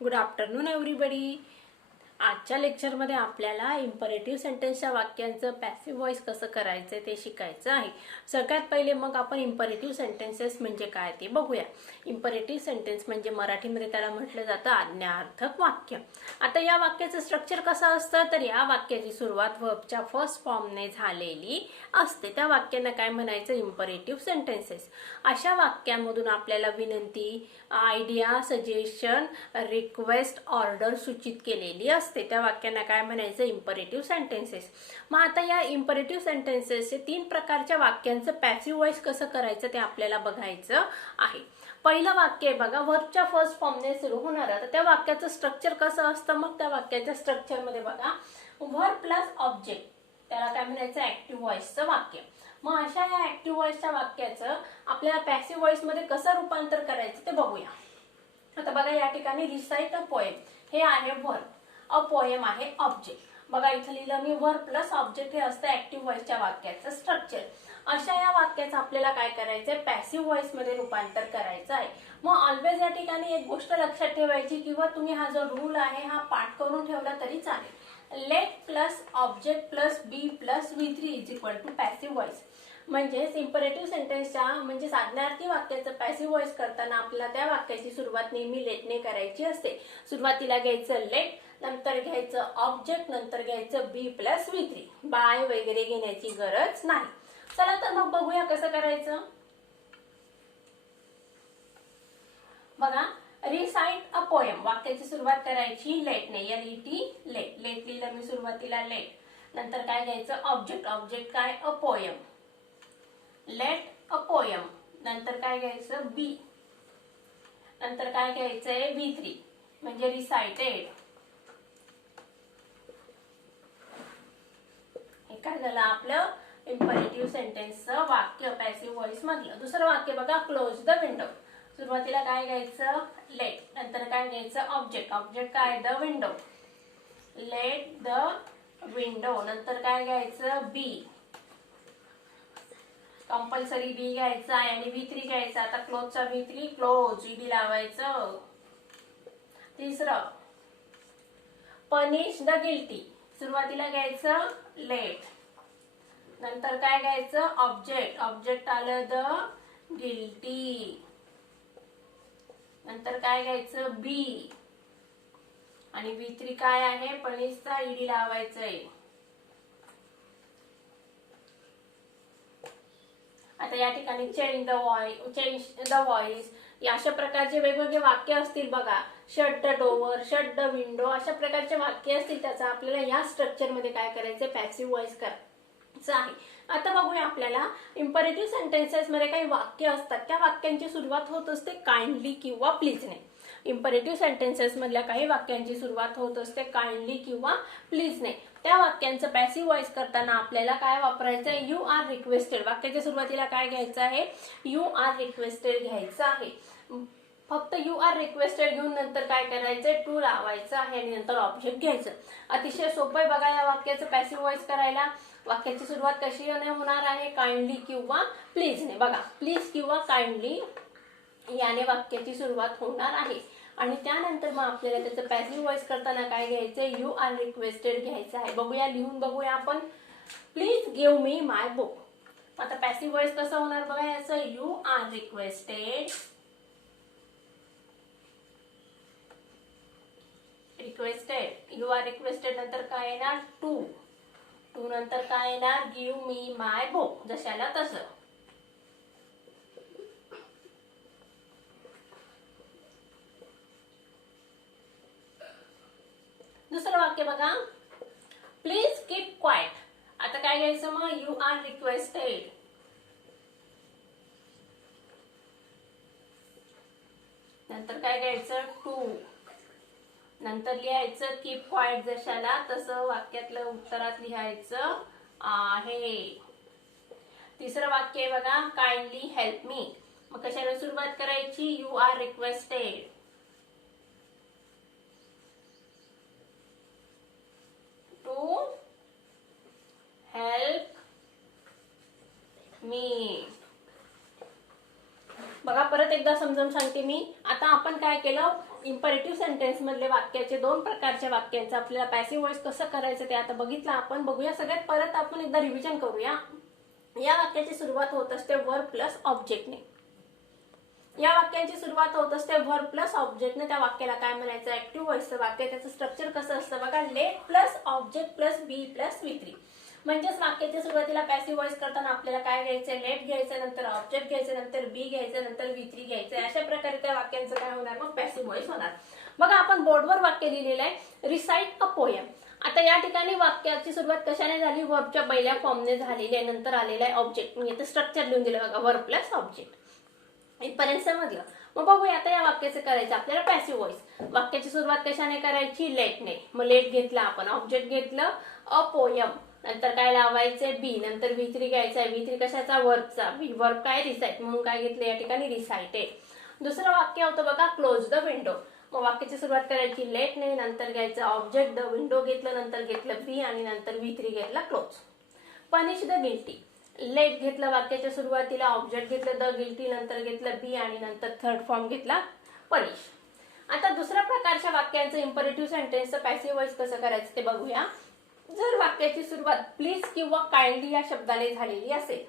Good afternoon everybody. आजच्या लेक्चरमध्ये आपल्याला इम्परेटिव्ह सेंटेन्सच्या वाक्यांचं पॅसिव्ह व्हॉइस कसं करायचं ते शिकायचं आहे. सगळ्यात पहिले मग आपण इम्परेटिव्ह सेंटेन्सेस म्हणजे काय ते बघूया. इम्परेटिव्ह सेंटेन्स म्हणजे मराठीमध्ये त्याला म्हटलं जातं आज्ञार्थक वाक्य. आता या वाक्याचं स्ट्रक्चर कसं असतं तर या वाक्याची सुरुवात वर्बच्या फर्स्ट फॉर्मने झालेली असते. त्या वाक्यांना काय म्हणायचं? Imperative sentences. अशा वाक्यांमधून आपल्याला विनंती, आयडिया, सजेशन, रिक्वेस्ट, ऑर्डर सूचित केलेली असते. त्या वाक्यांना काय म्हणायचं? Imperative sentences. मग आता या इम्परेटिव्ह सेंटेन्सेसचे 3 प्रकारच्या वाक्यांचं पॅसिव्ह व्हॉइस कसं करायचं ते आपल्याला बघायचं आहे. पहिलं वाक्य आहे बघा, वर्बच्या फर्स्ट फॉर्मने सुरू होणार. तर त्या वाक्याचं स्ट्रक्चर कसं असतं? मग त्या वाक्याच्या स्ट्रक्चरमध्ये बघा, वर्ब प्लस ऑब्जेक्ट, त्याला काय म्हणायचं? ऍक्टिव्ह व्हॉइसचं वाक्य. मग अशा या ऍक्टिव्ह व्हॉइसच्या वाक्याचं आपल्याला पॅसिव्ह व्हॉइस मध्ये कसं रूपांतर करायचं ते बघूया. आता बघा या ठिकाणी रिसाइट अ पोएम हे आहे वर्ब, अ पोएम आहे ऑब्जेक्ट. बघा इथं लिहिलं मी वर्ब प्लस ऑब्जेक्ट हे असतं ऍक्टिव्ह व्हॉइसच्या वाक्याचं स्ट्रक्चर. अशा या वाक्याचं आपल्याला काय करायचंय? पॅसिव्ह व्हॉइस मध्ये रूपांतर करायचं आहे. मग ऑलवेज या ठिकाणी एक गोष्ट लक्षात ठेवायची किंवा तुम्ही हा जो रूल आहे हा पाठ करून ठेवला तरी चालेल. Let plus object plus be plus V3 is equal to passive voice. म्हणजेच इम्परेटिव्ह सेंटेन्सच्या म्हणजे आज्ञार्थी वाक्याचं पॅसिव्ह व्हॉइस करताना आपल्याला त्या वाक्याची सुरुवात नेहमी लेटने करायची असते. सुरुवातीला घ्यायचं लेट, नंतर घ्यायचं ऑब्जेक्ट, नंतर घ्यायचं बी प्लस V3. बाय वगैरे घेण्याची गरज नाही. चला तर मग बघूया कसं करायचं. बघा, रिसाइट अ पोएम वाक्याची सुरुवात करायची लेटने, LET लेट. लेट लिहिलं मी सुरुवातीला लेट. नंतर काय घ्यायचं? ऑब्जेक्ट. ऑब्जेक्ट काय? A poem. Let a poem. नंतर काय घ्यायचं? बी. नंतर काय घ्यायचंय? V3 म्हणजे रिसाइटेड. हे काय झालं आपलं इम्परेटिव्ह सेंटेन्सचं वाक्य पॅसिव्ह व्हॉइस मधलं. दुसरं वाक्य बघा, क्लोज द विंडो. सुरुवातीला काय घ्यायचं? लेट. नंतर काय घ्यायचं? ऑब्जेक्ट. ऑब्जेक्ट काय? The window. Let the window. नंतर काय घ्यायचं? बी. कंपल्सरी बी घ्यायचा आहे आणि V3 घ्यायचा. आता क्लोजचा V3 क्लोज, ED लावायचं. तिसरं, पनिश द गिल्टी. सुरुवातीला घ्यायचं लेट. नंतर काय घ्यायचं? ऑब्जेक्ट. ऑब्जेक्ट आलं द गिल्टी. नंतर काय घ्यायचं? बी. आणि V3 काय आहे? पनिशचा, ED लावायचंय. आता या ठिकाणी चेंज द व्हॉइस अशा प्रकारचे वेगवेगळे वाक्य असतील बघा. Shut the door, shut the window, अशा प्रकारचे वाक्य असतील. त्याचा आपल्याला या स्ट्रक्चर मध्ये काय करायचं? पॅसिव्ह व्हॉइस करायचं आहे. आता बघूया आपल्याला इम्परेटिव्ह सेंटेन्सेस मध्ये काही वाक्य असतात. त्या वाक्यांची सुरुवात होत असते काइंडली किंवा प्लीजने. इम्परेटिव्ह सेंटेन्सेस मधल्या काही वाक्यांची सुरुवात होत असते काइंडली किंवा प्लीजने. त्या वाक्यांचं पॅसिव्ह व्हॉइस करताना आपल्याला काय वापरायचं आहे? You are requested. वाक्याच्या सुरुवातीला काय घ्यायचं आहे? यू आर रिक्वेस्टेड घ्यायचं आहे. फक्त यू आर रिक्वेस्टेड घेऊन नंतर काय करायचंय? टू लावायचं आहे आणि नंतर ऑब्जेक्ट घ्यायचं. अतिशय सोपं आहे बघा या वाक्याचं पॅसिव्ह व्हॉइस करायला. वाक्याची सुरुवात कशी होणार आहे? काइंडली किंवा प्लीजने. बघा, प्लीज किंवा काइंडली याने वाक्याची सुरुवात होणार आहे. आणि त्यानंतर मग आपल्याला त्याचं पॅसिव्ह व्हॉइस करताना काय घ्यायचंय? यू आर रिक्वेस्टेड घ्यायचं आहे. बघूया, लिहून बघूया आपण. Please give me my book. आता पॅसिव्ह व्हॉइस कसं होणार बघा याचं? You are requested, you are requested नंतर काय येणार? टू. टू नंतर काय येणार? Give me my book. जशाला तसं. दुसरं वाक्य बघा, प्लीज कीप क्वाइट. आता काय घ्यायचं मग? You are requested. नंतर काय घ्यायचं? टू. नंतर लिहायचं कीप क्वाइट जशाला तसं वाक्यातलं उत्तरात लिहायचं आहे. तिसरं वाक्य आहे बघा, काइंडली हेल्प मी. मग कशाला सुरुवात करायची? You are requested. To help me. बघा परत एकदा समजावून सांगते मी. आता आपण काय केलं, इम्परेटिव्ह सेंटेन्स मधले वाक्याचे दोन प्रकारच्या वाक्यांचं आपल्याला पॅसिव्ह व्हॉइस कसं करायचं ते आता बघितलं आपण. बघूया सगळ्यात परत आपण एकदा रिव्हिजन करूया. या वाक्याची सुरुवात होत असते वर्ब प्लस ऑब्जेक्टने. या वाक्यांची सुरुवात होत असते वर्ब प्लस ऑब्जेक्टने. त्या वाक्याला काय म्हणायचं, ऍक्टिव्ह व्हॉइसचं वाक्य. त्याचं स्ट्रक्चर कसं असतं बघा, late plus object plus be plus V3. म्हणजेच वाक्याच्या सुरुवातीला पॅसिव्ह व्हॉइस करताना आपल्याला काय घ्यायचं, लेट घ्यायचं, नंतर ऑब्जेक्ट घ्यायचं, नंतर बी घ्यायचं, नंतर V3 घ्यायचं. अशा प्रकारे त्या वाक्यांचं काय होणार, मग पॅसिव्ह व्हॉइस होणार. बघा आपण बोर्डवर वाक्य लिहिलेलं आहे, रिसाइट अ पोएम. आता या ठिकाणी वाक्याची सुरुवात कशाने झाली, वर्बच्या पहिल्या फॉर्मने झालेली आहे, नंतर आलेला आहे ऑब्जेक्ट. म्हणजे ते स्ट्रक्चर लिहून दिलं बघा, वर्ब प्लस ऑब्जेक्ट. इथपर्यंत समजलं. मग बघूया आता या वाक्याचं करायचं आपल्याला पॅसिव्ह व्हॉइस. वाक्याची सुरुवात कशाने करायची, लेटने. मग लेट घेतला आपण, ऑब्जेक्ट घेतलं अ पोयम, नंतर काय लावायचंय बी, नंतर V3 घ्यायचा. V3 कशाचा, वर्बचा. वर्ब काय, रिसाइट, म्हणून काय घेतलं या ठिकाणी, रिसाइटेड. दुसरं वाक्य होतं बघा, क्लोज द विंडो. मग वाक्याची सुरुवात करायची लेटने, नंतर घ्यायचं ऑब्जेक्ट द विंडो घेतलं, नंतर घेतलं बी आणि नंतर V3 घेतला clause. Punish the guilty. Let घेतलं वाक्याच्या सुरुवातीला, ऑब्जेक्ट घेतलं द गिल्टी, नंतर घेतलं बी आणि नंतर थर्ड फॉर्म घेतला पनिश. आता दुसऱ्या प्रकारच्या वाक्यांचं इम्परेटिव्ह सेंटेन्सचं पॅसिव्ह व्हॉइस कसं करायचं ते बघूया. जर वाक्याची सुरुवात प्लीज किंवा काइंडली या शब्दाने झालेली असेल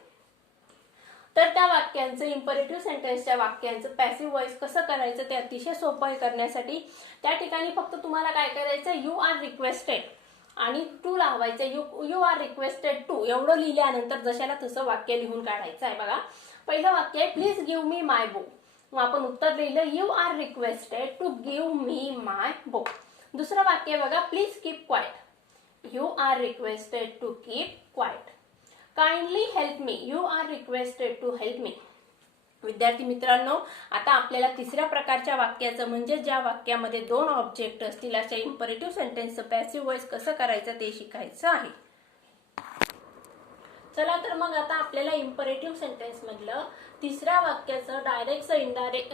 तर त्या वाक्यांचं, इम्परेटिव्ह सेंटेन्सच्या वाक्यांचं पॅसिव्ह व्हॉइस कसं करायचं ते अतिशय सोपं आहे करण्यासाठी. त्या ठिकाणी फक्त तुम्हाला काय करायचं, यू आर रिक्वेस्टेड आणि टू लावायचं. यू आर रिक्वेस्टेड टू एवढं लिहिल्यानंतर जशाला तसं वाक्य लिहून काढायचं आहे. बघा पहिलं वाक्य आहे, please give me my book. मग आपण उत्तर लिहिलं, you are requested to give me my book. दुसरं वाक्य बघा, please keep quiet. You are requested to keep quiet. Kindly help me. You are requested to help me. विद्यार्थी मित्रांनो, आता आपल्याला तिसऱ्या प्रकारच्या वाक्याचं म्हणजे ज्या वाक्यामध्ये दोन ऑब्जेक्ट असतील अशा इम्परेटिव्ह सेंटेन्सचं पॅसिव्ह व्हॉइस कसं करायचं ते शिकायचं आहे. चला तर मग आता आपल्याला इम्परेटिव्ह सेंटेन्स मधलं तिसऱ्या वाक्याचं direct indirect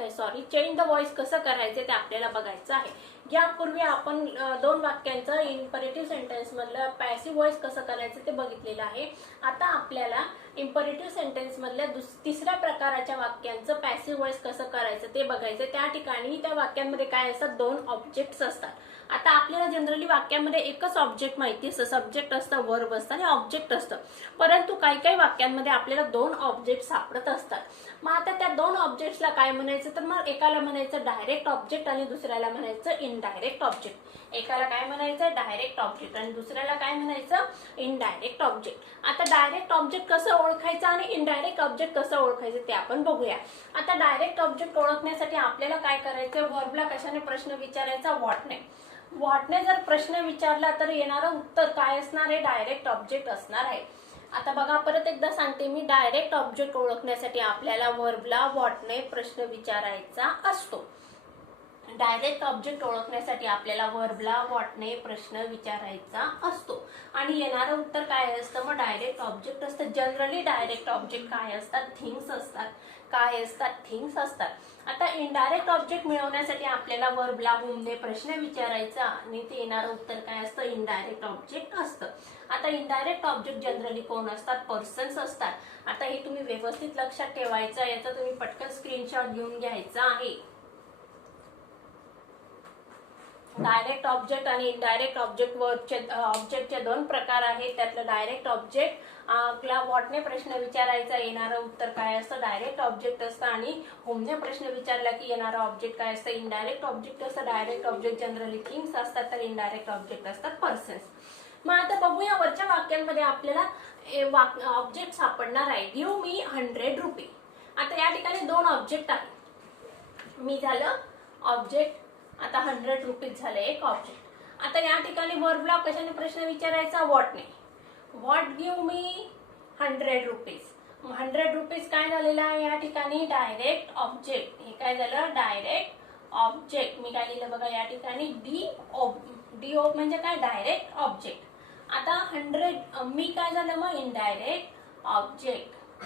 change the voice कसं करायचं ते आपल्याला बघायचं आहे. यापूर्वी आपण दोन वाक्यांचं इम्परेटिव्ह सेंटेन्स मधलं पॅसिव्ह व्हॉइस कसं करायचं ते बघितलेलं आहे. आता आपल्याला इम्परेटिव्ह सेंटेन्स मधल्या तिसऱ्या प्रकाराच्या वाक्यांचं पॅसिव्ह व्हॉइस कसं करायचं ते बघायचं. त्या ठिकाणी त्या वाक्यांमध्ये काय असतात, दोन ऑब्जेक्ट्स असतात. आता आपल्याला जनरली वाक्यामध्ये एकच ऑब्जेक्ट माहिती असतं, सब्जेक्ट असतं, वर्ब असतं आणि ऑब्जेक्ट असतं. परंतु काही काही वाक्यांमध्ये आपल्याला दोन ऑब्जेक्ट सापडत असतात. मग आता त्या दोन ऑब्जेक्ट्सला काय म्हणायचं, तर मग एकाला म्हणायचं डायरेक्ट ऑब्जेक्ट आणि दुसऱ्याला म्हणायचं इनडायरेक्ट ऑब्जेक्ट. एकाला काय म्हणायचं, डायरेक्ट ऑब्जेक्ट आणि दुसऱ्याला काय म्हणायचं, इनडायरेक्ट ऑब्जेक्ट. आता डायरेक्ट ऑब्जेक्ट कसं ओळखायचं आणि इनडायरेक्ट ऑब्जेक्ट कसं ओळखायचं ते आपण बघूया. आता डायरेक्ट ऑब्जेक्ट ओळखण्यासाठी आपल्याला काय करायचं, वर्बला कशाने प्रश्न विचारायचा, व्हॉटने. व्हॉटने जर प्रश्न विचारला तर येणारं उत्तर काय असणार आहे, डायरेक्ट ऑब्जेक्ट असणार आहे. आता बघा परत एकदा सांगते मी, डायरेक्ट ऑब्जेक्ट ओळखण्यासाठी आपल्याला वर्बला व्हॉटने प्रश्न विचारायचा असतो. डायरेक्ट ऑब्जेक्ट ओळखण्यासाठी आपल्याला वर्बला व्हॉटने प्रश्न विचारायचा असतो आणि येणारं उत्तर काय असतं, मग डायरेक्ट ऑब्जेक्ट असतं. जनरली डायरेक्ट ऑब्जेक्ट काय असतात, थिंग्स असतात. काय असतात, थिंग्स असतात. आता इनडायरेक्ट ऑब्जेक्ट मिळवण्यासाठी आपल्याला वर्बला हुमने प्रश्न विचारायचा आणि ते येणारं उत्तर काय असतं, इनडायरेक्ट ऑब्जेक्ट असतं. आता इनडायरेक्ट ऑब्जेक्ट जनरली कोण असतात, पर्सन्स असतात. आता हे तुम्ही व्यवस्थित लक्षात ठेवायचं, याचा तुम्ही पटकन स्क्रीनशॉट घेऊन घ्यायचा आहे. डायरेक्ट ऑब्जेक्ट आणि इनडायरेक्ट ऑब्जेक्ट ऑब्जेक्टचे दोन प्रकार आहेत. त्यातलं डायरेक्ट ऑब्जेक्ट ला व्हॉटने प्रश्न विचारायचा, येणारं उत्तर काय असतं, डायरेक्ट ऑब्जेक्ट असतं. आणि हुमने प्रश्न विचारला की येणारं ऑब्जेक्ट काय असतं, इनडायरेक्ट ऑब्जेक्ट असतं. डायरेक्ट ऑब्जेक्ट जनरली थिंग्स असतात तर इनडायरेक्ट ऑब्जेक्ट असतात पर्सन्स. मग आता बघूया वरच्या वाक्यांमध्ये आपल्याला ऑब्जेक्ट सापडणार आहे. गिव्ह मी 100 रुपये. आता या ठिकाणी दोन ऑब्जेक्ट आहेत. मी झालं ऑब्जेक्ट, आता 100 रुपीज झाले एक ऑब्जेक्ट. आता या ठिकाणी वर्बला कशाने प्रश्न विचारायचा, व्हॉटने. What give me 100 rupees. 100 rupees काय झालेलं आहे या ठिकाणी, डायरेक्ट ऑब्जेक्ट. हे काय झालं, डायरेक्ट ऑब्जेक्ट. मी काय लिहिलं बघा या ठिकाणी, डी ओ म्हणजे काय, डायरेक्ट ऑब्जेक्ट. आता 100 मी काय झालं, मग इनडायरेक्ट ऑब्जेक्ट.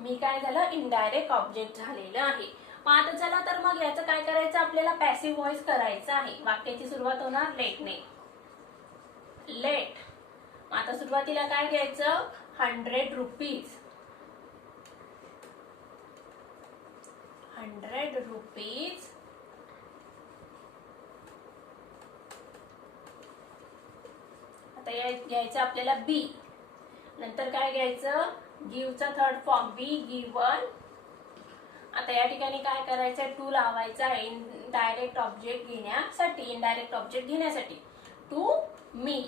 मी काय झालं, इनडायरेक्ट ऑब्जेक्ट झालेलं आहे. आता चला तर मग याचं काय करायचं, आपल्याला पॅसिव्ह व्हॉइस करायचं आहे. वाक्याची सुरुवात होणार लेटने. लेट. आता सुरुवातीला काय घ्यायचं, 100 रुपीज. ₹100. आता घ्यायचं आपल्याला बी. नंतर काय घ्यायचं, गिव्हचा थर्ड फॉर्म बी गिव्हन. आता या ठिकाणी काय करायचं, टू लावायचा इनडायरेक्ट ऑब्जेक्ट घेण्यासाठी टू मी.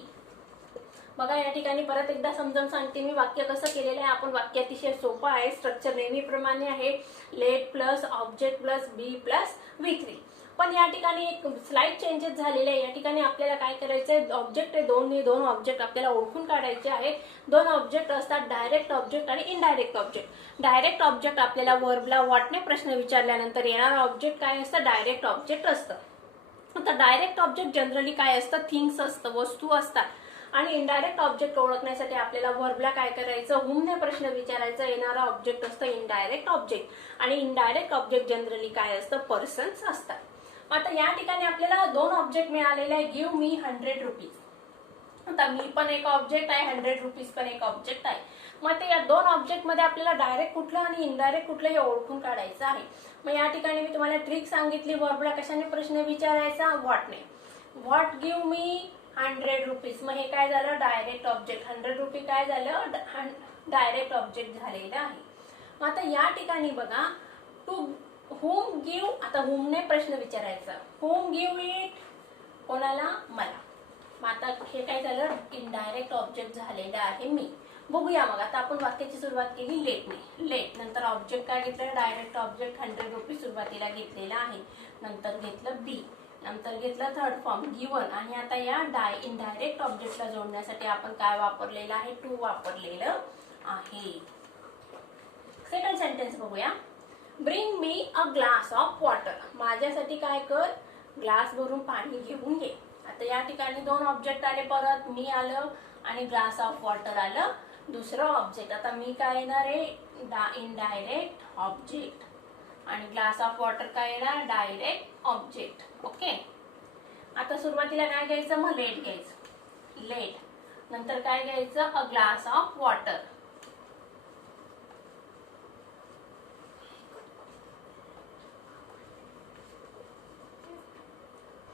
बघा या ठिकाणी परत एकदा समजावून सांगते मी वाक्य कसं केलेलं आहे. आपण वाक्य अतिशय सोपं आहे, स्ट्रक्चर नेहमीप्रमाणे आहे, late plus object plus be plus V3. पण या ठिकाणी एक स्लाइड चेंजेस झालेले आहे. या ठिकाणी आपल्याला काय करायचंय, ऑब्जेक्ट आहे दोन ऑब्जेक्ट आपल्याला ओळखून काढायचे आहेत. दोन ऑब्जेक्ट असतात, डायरेक्ट ऑब्जेक्ट आणि इनडायरेक्ट ऑब्जेक्ट. डायरेक्ट ऑब्जेक्ट आपल्याला वर्बला व्हॉटने प्रश्न विचारल्यानंतर येणारं ऑब्जेक्ट काय असतं, डायरेक्ट ऑब्जेक्ट असतं. आता डायरेक्ट ऑब्जेक्ट जनरली काय असतं, थिंग्स असतं, वस्तू असतात. आणि इनडायरेक्ट ऑब्जेक्ट ओळखण्यासाठी आपल्याला वर्बला काय करायचं, हुमने प्रश्न विचारायचा. येणारा ऑब्जेक्ट असतं इनडायरेक्ट ऑब्जेक्ट. आणि इनडायरेक्ट ऑब्जेक्ट जनरली काय असतं, पर्सन्स असतात. आता या ठिकाणी आपल्याला दोन ऑब्जेक्ट मिळालेले आहे, गिव्ह मी ₹100. आता मी पण एक ऑब्जेक्ट आहे, ₹100 पण एक ऑब्जेक्ट आहे. मग ते या दोन ऑब्जेक्ट मध्ये आपल्याला डायरेक्ट कुठलं आणि इनडायरेक्ट कुठलं हे ओळखून काढायचं आहे. मग या ठिकाणी मी तुम्हाला ट्रिक सांगितली, वर्बला कशाने प्रश्न विचारायचा, व्हॉटने. What give me ₹100. मग हे काय झालं, डायरेक्ट ऑब्जेक्ट. ₹100 काय झालं, डायरेक्ट ऑब्जेक्ट झालेलं आहे. मग आता या ठिकाणी बघा, टू हुम गिव्ह, आता हुमने प्रश्न विचारायचा, हुम गिव्ह इट, कोणाला, मला. मग आता हे काय झालं, इनडायरेक्ट ऑब्जेक्ट झालेलं आहे मी. बघूया मग आता आपण वाक्याची सुरुवात केली लेटने. लेट नंतर ऑब्जेक्ट काय घेतलं, डायरेक्ट ऑब्जेक्ट ₹100 सुरुवातीला घेतलेला आहे. नंतर घेतलं बी, नंतर घेतलं थर्ड फॉर्म गिव्हन. आणि आता या इनडायरेक्ट ऑब्जेक्टला जोडण्यासाठी आपण काय वापरलेलं आहे, टू वापरलेलं आहे. सेकंड सेंटेन्स बघूया, bring me a glass of water. माझ्यासाठी काय कर, ग्लास भरून पाणी घेऊन ये. आता या ठिकाणी दोन ऑब्जेक्ट आले, परत मी आलं आणि ग्लास ऑफ वॉटर आलं दुसरं ऑब्जेक्ट. आता मी काय येणार आहे, इनडायरेक्ट ऑब्जेक्ट. आणि ग्लास ऑफ वॉटर काय येणार, डायरेक्ट ऑब्जेक्ट. ओके. आता सुरुवातीला काय घ्यायचं, मग लेट घ्यायचं, लेट. नंतर काय घ्यायचं, अ ग्लास ऑफ वॉटर.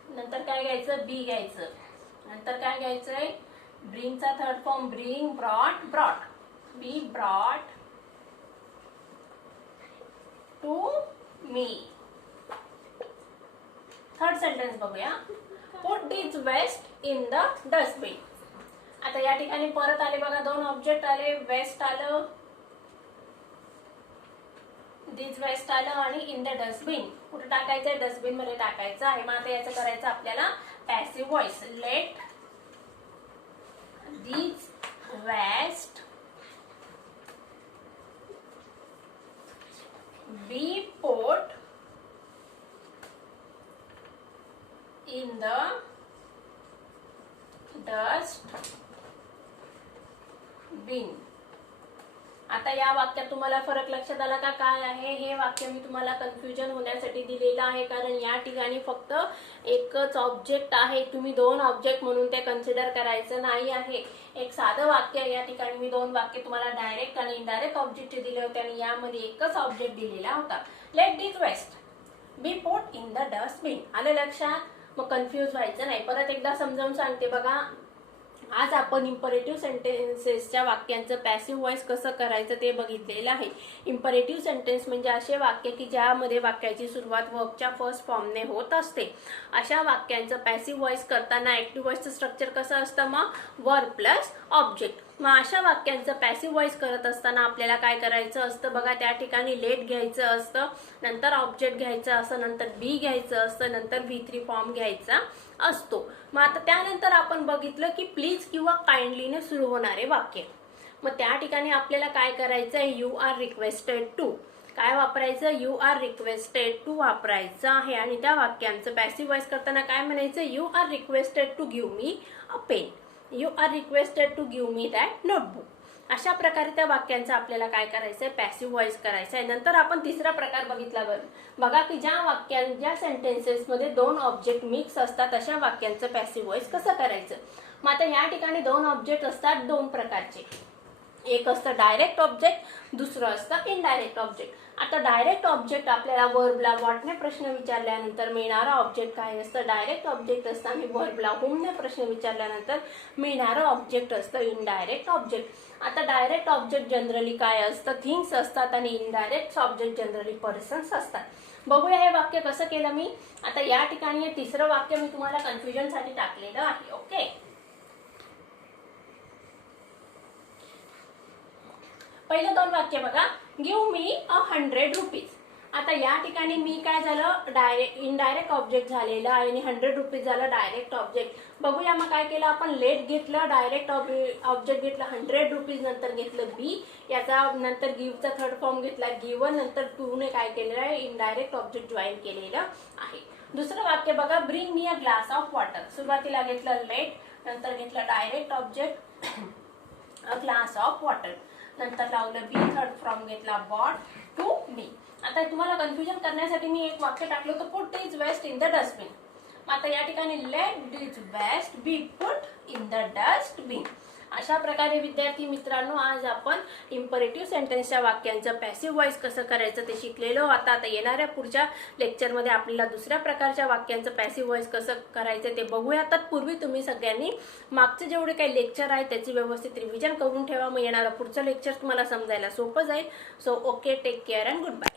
नंतर काय घ्यायचं, बी घ्यायचं. नंतर काय घ्यायचंय, ब्रिंगचा third form bring, brought, brought. Be brought to me. Third sentence बघूया, put this waste in the dustbin. आता या ठिकाणी परत आले बघा, दोन ऑब्जेक्ट आले, वेस्ट आलं, दिस वेस्ट आलं आणि इन द डस्टबिन. कुठे टाकायचंय, डस्टबिन मध्ये टाकायचं आहे. मग आता याचं करायचं आपल्याला passive voice. Let this waste be put in the dustbin. आता या वाक्यात तुम्हाला फरक लक्षात आला का, काय आहे हे वाक्य मी तुम्हाला कन्फ्युजन होण्यासाठी दिलेलं आहे. कारण या ठिकाणी फक्त एकच ऑब्जेक्ट आहे, तुम्ही दोन ऑब्जेक्ट म्हणून ते कन्सिडर करायचं नाही आहे. एक साधं वाक्य, या ठिकाणी मी दोन वाक्य तुम्हाला डायरेक्ट आणि इनडायरेक्ट ऑब्जेक्ट दिले होते आणि यामध्ये एकच ऑब्जेक्ट दिलेला होता. Let this waste be put in the dustbin. आलं लक्षात, मग कन्फ्यूज व्हायचं नाही. परत एकदा समजावून सांगते बघा, आज आपण इम्परेटिव्ह सेंटेन्सेसच्या वाक्यांचं पॅसिव्ह व्हॉइस कसं करायचं ते बघितलेलं आहे. इम्परेटिव्ह सेंटेन्स म्हणजे असे वाक्य की ज्यामध्ये वाक्याची सुरुवात वर्बच्या फर्स्ट फॉर्मने होत असते. अशा वाक्यांचं पॅसिव्ह व्हॉइस करताना ऍक्टिव्ह व्हॉइसचं स्ट्रक्चर कसं असतं, मग वर्ब प्लस ऑब्जेक्ट. मग अशा वाक्यांचं पॅसिव्ह व्हॉइस करत असताना आपल्याला काय करायचं असतं बघा, त्या ठिकाणी लेट घ्यायचं असतं, नंतर ऑब्जेक्ट घ्यायचं असतं, नंतर बी घ्यायचं असतं, नंतर V3 फॉर्म घ्यायचा असतो. मग आता त्यानंतर आपण बघितलं की प्लीज किंवा काइंडलीने सुरू होणारे वाक्य. मग त्या ठिकाणी आपल्याला काय करायचं आहे, यू आर रिक्वेस्टेड टू. काय वापरायचं, यू आर रिक्वेस्टेड टू वापरायचं आहे. आणि त्या वाक्यांचं पॅसिव्ह व्हॉइस करताना काय म्हणायचं, you are requested to give me a pen, you are requested to give me that notebook. अशा प्रकारे त्या वाक्यांचं आपल्याला काय करायचंय, पॅसिव्ह व्हॉइस करायचं आहे. नंतर आपण तिसरा प्रकार बघितला बघा की ज्या सेंटेन्सेसमध्ये दोन ऑब्जेक्ट मिक्स असतात अशा वाक्यांचं पॅसिव्ह व्हॉइस कसं करायचं. मग आता या ठिकाणी दोन ऑब्जेक्ट असतात दोन प्रकारचे, एक असतं डायरेक्ट ऑब्जेक्ट, दुसरं असतं इनडायरेक्ट ऑब्जेक्ट. आता डायरेक्ट ऑब्जेक्ट आपल्याला वर्बला व्हॉटने प्रश्न विचारल्यानंतर मिळणारं ऑब्जेक्ट काय असतं, डायरेक्ट ऑब्जेक्ट असतं आणि वर्बला होमने प्रश्न विचारल्यानंतर मिळणारं ऑब्जेक्ट असतं इनडायरेक्ट ऑब्जेक्ट. आता डायरेक्ट ऑब्जेक्ट जनरली काय असतं, थिंग्स असतात आणि इनडायरेक्ट ऑब्जेक्ट जनरली पर्सन्स असतात. बघूया हे वाक्य कसं केलं मी. आता या ठिकाणी हे तिसरं वाक्य मी तुम्हाला कन्फ्युजनसाठी टाकलेलं आहे. ओके, पहिलं दोन वाक्य बघा. Give me 100 rupees. आता या ठिकाणी मी काय झालं, इनडायरेक्ट ऑब्जेक्ट झालेलं आणि 100 रुपीज झालं डायरेक्ट ऑब्जेक्ट. बघूया मग काय केलं आपण, लेट घेतलं, डायरेक्ट ऑब्जेक्ट घेतलं 100 रुपीज, नंतर घेतलं बी, याचा नंतर गिव्हचा थर्ड फॉर्म घेतला गिव्हन, नंतर टूने काय केलेलं आहे, इनडायरेक्ट ऑब्जेक्ट जॉईन केलेलं आहे. दुसरं वाक्य बघा, bring me a glass of water. सुरुवातीला घेतलं लेट, नंतर घेतलं direct object a glass of water, नंतर लावलं बी, थर्ड फॉर्म घेतला बॉट टू मी. आता तुम्हाला कन्फ्युजन करण्यासाठी मी एक वाक्य टाकलं होतं, put this waste in the dustbin. आता या ठिकाणी let this waste be put in the dustbin. अशा प्रकारे विद्यार्थी मित्रांनो आज आपण इम्परेटिव्ह सेंटेन्सच्या वाक्यांचं पॅसिव्ह व्हॉइस कसं करायचं ते शिकलेलो. आता येणाऱ्या पुढच्या लेक्चरमध्ये आपल्याला दुसऱ्या प्रकारच्या वाक्यांचं पॅसिव्ह व्हॉइस कसं करायचं ते बघूया. तत्पूर्वी तुम्ही सगळ्यांनी मागचे जेवढे काही लेक्चर आहे त्याची व्यवस्थित रिव्हिजन करून ठेवा. मग येणारं पुढचं लेक्चर तुम्हाला समजायला सोपं जाईल. So okay, take care and good bye.